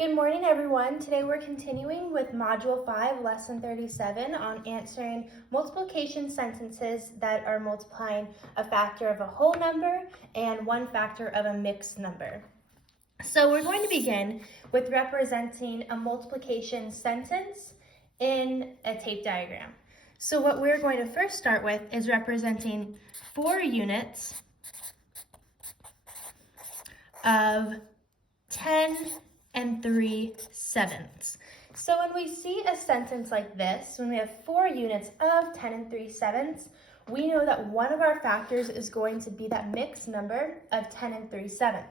Good morning, everyone. Today we're continuing with Module 5, Lesson 37 on answering multiplication sentences that are multiplying a factor of a whole number and one factor of a mixed number. So we're going to begin with representing a multiplication sentence in a tape diagram. So what we're going to first start with is representing 4 units of 10 and 3/7. So when we see a sentence like this, when we have 4 units of 10 and 3/7, we know that one of our factors is going to be that mixed number of 10 and 3/7.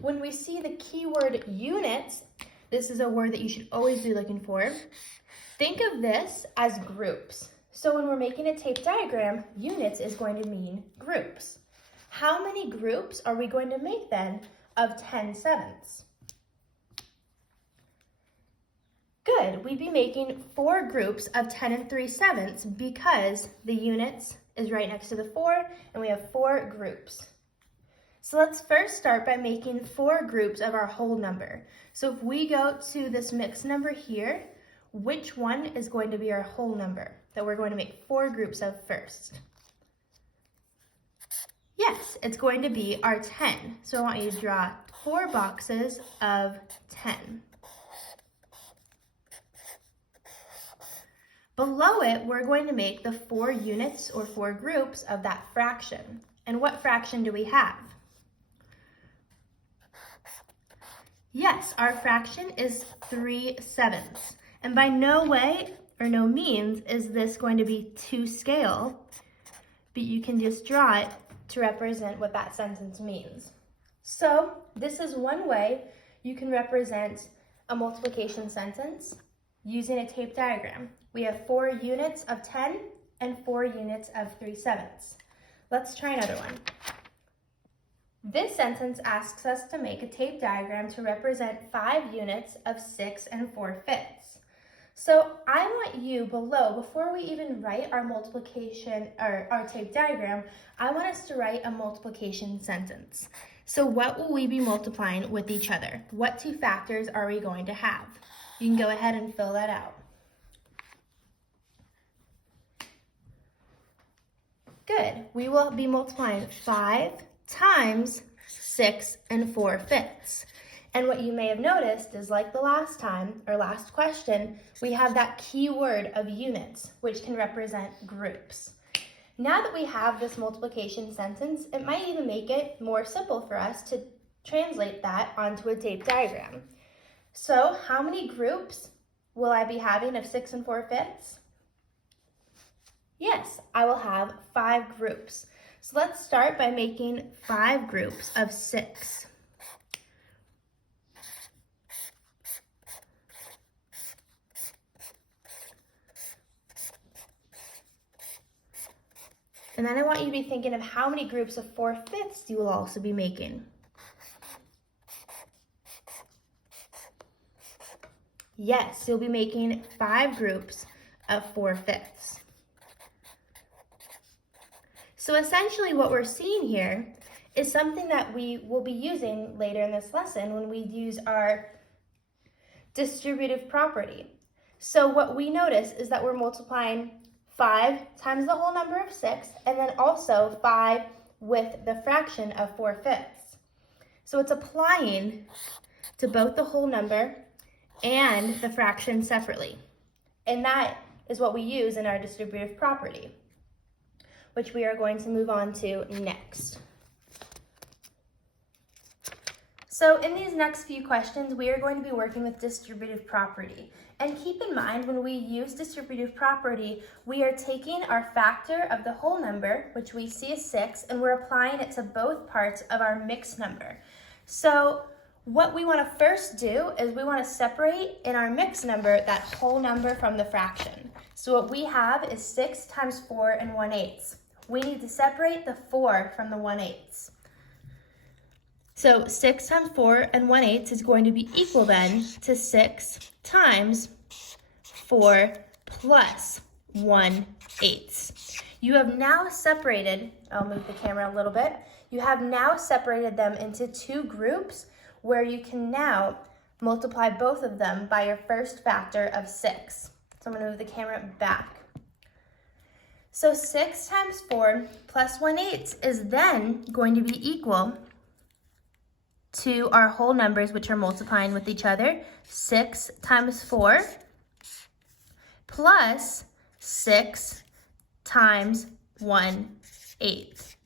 When we see the keyword units, this is a word that you should always be looking for. Think of this as groups. So when we're making a tape diagram, units is going to mean groups. How many groups are we going to make then of 10/7? Good, we'd be making 4 groups of 10 and 3/7 because the units is right next to the 4 and we have 4 groups. So let's first start by making 4 groups of our whole number. So if we go to this mixed number here, which one is going to be our whole number that we're going to make 4 groups of first? Yes, it's going to be our 10. So I want you to draw 4 boxes of 10. Below it, we're going to make the 4 units or 4 groups of that fraction. And what fraction do we have? Yes, our fraction is 3/7. And by no way or no means is this going to be to scale, but you can just draw it to represent what that sentence means. So this is one way you can represent a multiplication sentence using a tape diagram. We have 4 units of 10 and 4 units of 3/7. Let's try another one. This sentence asks us to make a tape diagram to represent 5 units of 6 and 4/5. So I want you below, before we even write our multiplication or our tape diagram, I want us to write a multiplication sentence. So what will we be multiplying with each other? What 2 factors are we going to have? You can go ahead and fill that out. Good. We will be multiplying 5 times 6 and 4/5. And what you may have noticed is, like the last time, or last question, we have that key word of units, which can represent groups. Now that we have this multiplication sentence, it might even make it more simple for us to translate that onto a tape diagram. So how many groups will I be having of 6 and 4/5? Yes, I will have 5 groups. So let's start by making 5 groups of 6. And then I want you to be thinking of how many groups of 4/5 you will also be making. Yes, you'll be making 5 groups of 4/5. So essentially what we're seeing here is something that we will be using later in this lesson when we use our distributive property. So what we notice is that we're multiplying 5 times the whole number of 6 and then also 5 with the fraction of 4/5. So it's applying to both the whole number and the fraction separately. And that is what we use in our distributive property, which we are going to move on to next. So in these next few questions, we are going to be working with distributive property. And keep in mind, when we use distributive property, we are taking our factor of the whole number, which we see as 6, and we're applying it to both parts of our mixed number. So what we want to first do is we want to separate in our mixed number that whole number from the fraction. So what we have is 6 times 4 and 1/8. We need to separate the 4 from the 1/8. So 6 times 4 and 1/8 is going to be equal then to 6 times 4 plus 1/8. You have now separated, I'll move the camera a little bit, you have now separated them into 2 groups where you can now multiply both of them by your first factor of 6. So I'm going to move the camera back. So 6 times 4 plus 1/8 is then going to be equal to our whole numbers, which are multiplying with each other. 6 times 4 plus 6 times 1/8.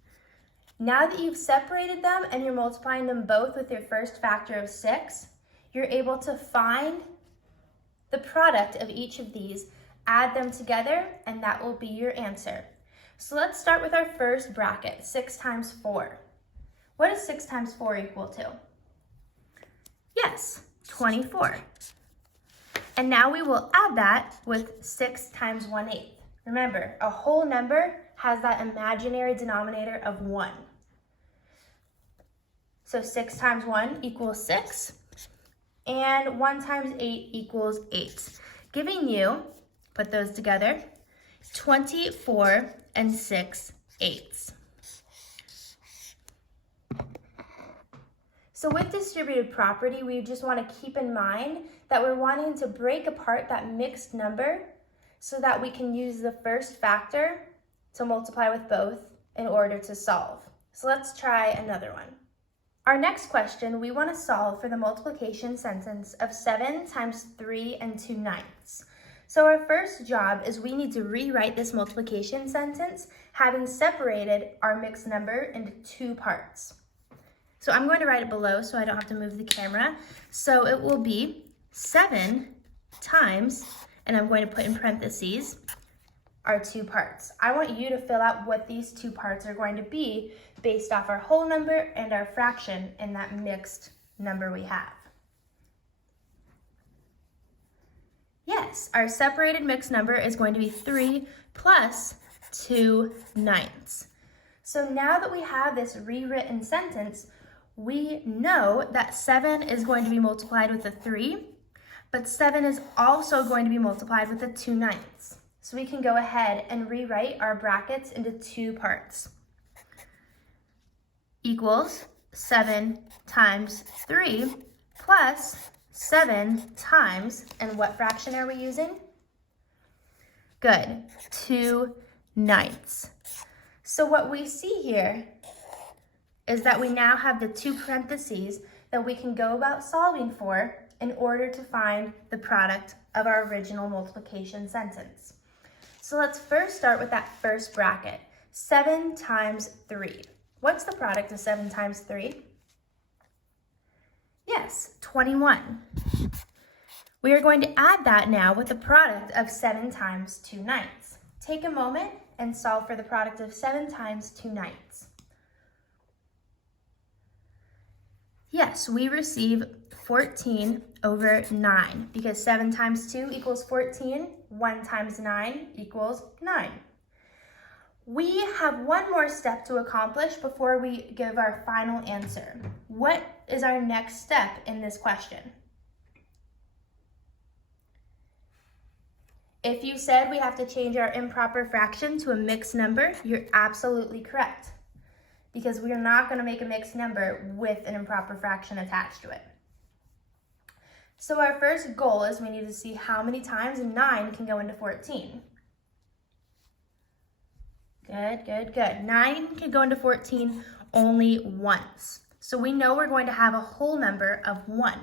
Now that you've separated them and you're multiplying them both with your first factor of 6, you're able to find the product of each of these, add them together, and that will be your answer. So let's start with our first bracket, 6 times 4. What does 6 times 4 equal to? Yes, 24. And now we will add that with 6 times 1/8. Remember, a whole number has that imaginary denominator of 1. So 6 times 1 equals 6, and 1 times 8 equals 8, giving you, put those together, 24 and 6/8. So with distributed property, we just want to keep in mind that we're wanting to break apart that mixed number so that we can use the first factor to multiply with both in order to solve. So let's try another one. Our next question, we want to solve for the multiplication sentence of 7 times 3 and 2/9. So our first job is we need to rewrite this multiplication sentence, having separated our mixed number into 2 parts. So I'm going to write it below so I don't have to move the camera. So it will be 7 times, and I'm going to put in parentheses, our 2 parts. I want you to fill out what these 2 parts are going to be based off our whole number and our fraction in that mixed number we have. Yes, our separated mixed number is going to be 3 plus 2/9. So now that we have this rewritten sentence, we know that 7 is going to be multiplied with a 3, but 7 is also going to be multiplied with a 2/9. So we can go ahead and rewrite our brackets into 2 parts. Equals 7 times 3 plus 7 times, and what fraction are we using? Good, 2/9. So what we see here is that we now have the 2 parentheses that we can go about solving for in order to find the product of our original multiplication sentence. So let's first start with that first bracket, 7 times 3. What's the product of 7 times 3? Yes, 21. We are going to add that now with the product of 7 times 2/9. Take a moment and solve for the product of 7 times 2/9. Yes, we receive 14 over 9 because 7 times 2 equals 14, 1 times 9 equals 9. We have one more step to accomplish before we give our final answer. What is our next step in this question? If you said we have to change our improper fraction to a mixed number, you're absolutely correct, because we are not going to make a mixed number with an improper fraction attached to it. So our first goal is we need to see how many times 9 can go into 14. Good, good, good. 9 can go into 14 only once. So we know we're going to have a whole number of 1.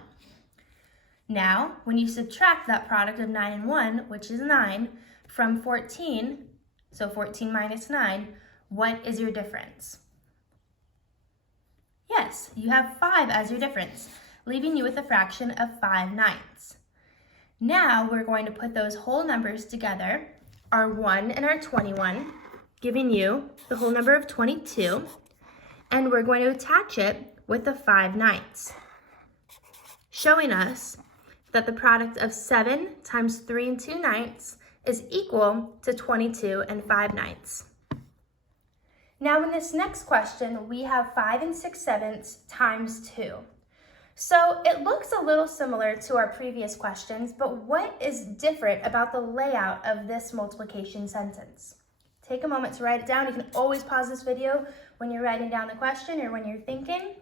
Now, when you subtract that product of 9 and 1, which is 9, from 14, so 14 minus 9, what is your difference? Yes, you have 5 as your difference, leaving you with a fraction of 5/9. Now we're going to put those whole numbers together, our 1 and our 21, giving you the whole number of 22, and we're going to attach it with the 5/9, showing us that the product of 7 times 3 and 2/9 is equal to 22 and 5/9. Now in this next question, we have 5 and 6/7 times 2. So it looks a little similar to our previous questions, but what is different about the layout of this multiplication sentence? Take a moment to write it down. You can always pause this video when you're writing down the question or when you're thinking.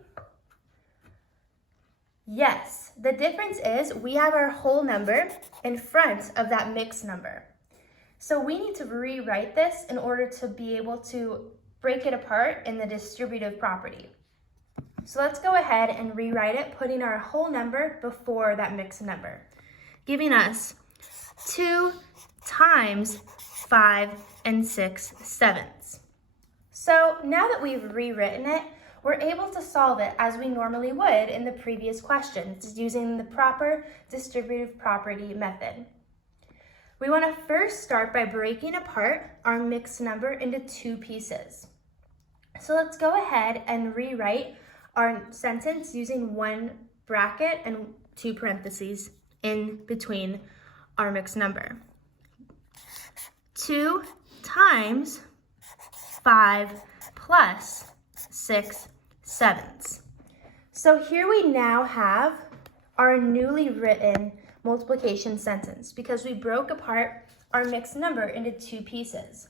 Yes, the difference is we have our whole number in front of that mixed number. So we need to rewrite this in order to be able to break it apart in the distributive property. So let's go ahead and rewrite it, putting our whole number before that mixed number, giving us 2 times 5 6/7. So now that we've rewritten it, we're able to solve it as we normally would in the previous questions using the proper distributive property method. We want to first start by breaking apart our mixed number into 2 pieces. So let's go ahead and rewrite our sentence using 1 bracket and 2 parentheses in between our mixed number. 2 times 5 plus 6/7. So here we now have our newly written multiplication sentence because we broke apart our mixed number into 2 pieces.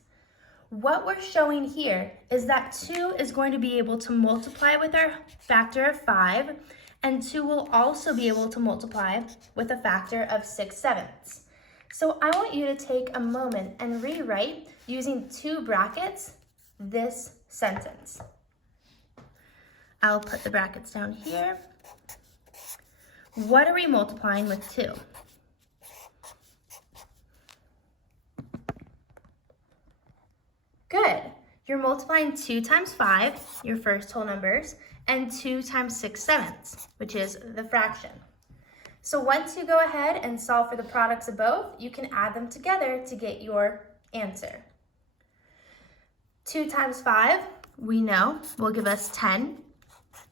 What we're showing here is that 2 is going to be able to multiply with our factor of 5, and 2 will also be able to multiply with a factor of 6/7. So I want you to take a moment and rewrite using 2 brackets this sentence. I'll put the brackets down here. What are we multiplying with 2? Good. You're multiplying 2 times 5, your first whole numbers, and 2 times 6/7, which is the fraction. So once you go ahead and solve for the products of both, you can add them together to get your answer. 2 times 5, we know, will give us 10.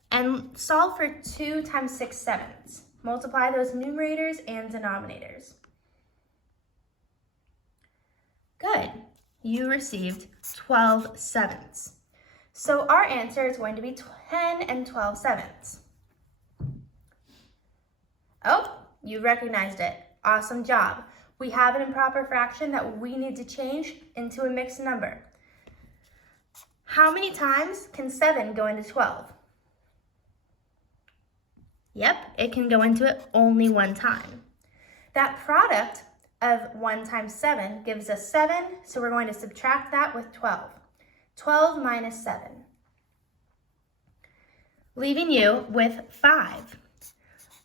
And solve for 2 times 6/7. Multiply those numerators and denominators. Good. You received 12/7. So our answer is going to be 10 and 12/7. Oh, you recognized it. Awesome job. We have an improper fraction that we need to change into a mixed number. How many times can 7 go into 12? Yep, it can go into it only 1 time. That product of 1 times 7 gives us 7, so we're going to subtract that with 12. 12 minus 7. Leaving you with 5,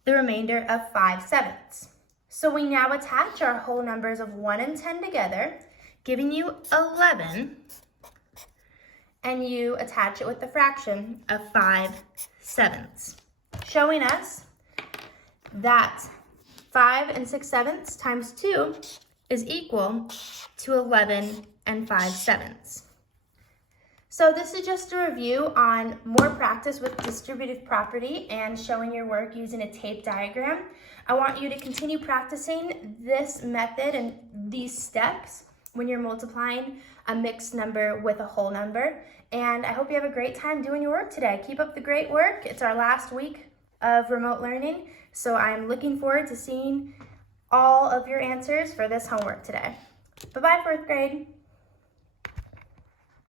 the remainder of 5/7. So we now attach our whole numbers of 1 and 10 together, giving you 11, and you attach it with the fraction of 5/7. Showing us that 5 6/7 times 2 is equal to 11 and 5/7. So this is just a review on more practice with distributive property and showing your work using a tape diagram. I want you to continue practicing this method and these steps when you're multiplying a mixed number with a whole number. And I hope you have a great time doing your work today. Keep up the great work. It's our last week of remote learning, so I'm looking forward to seeing all of your answers for this homework today. Bye-bye, 4th grade.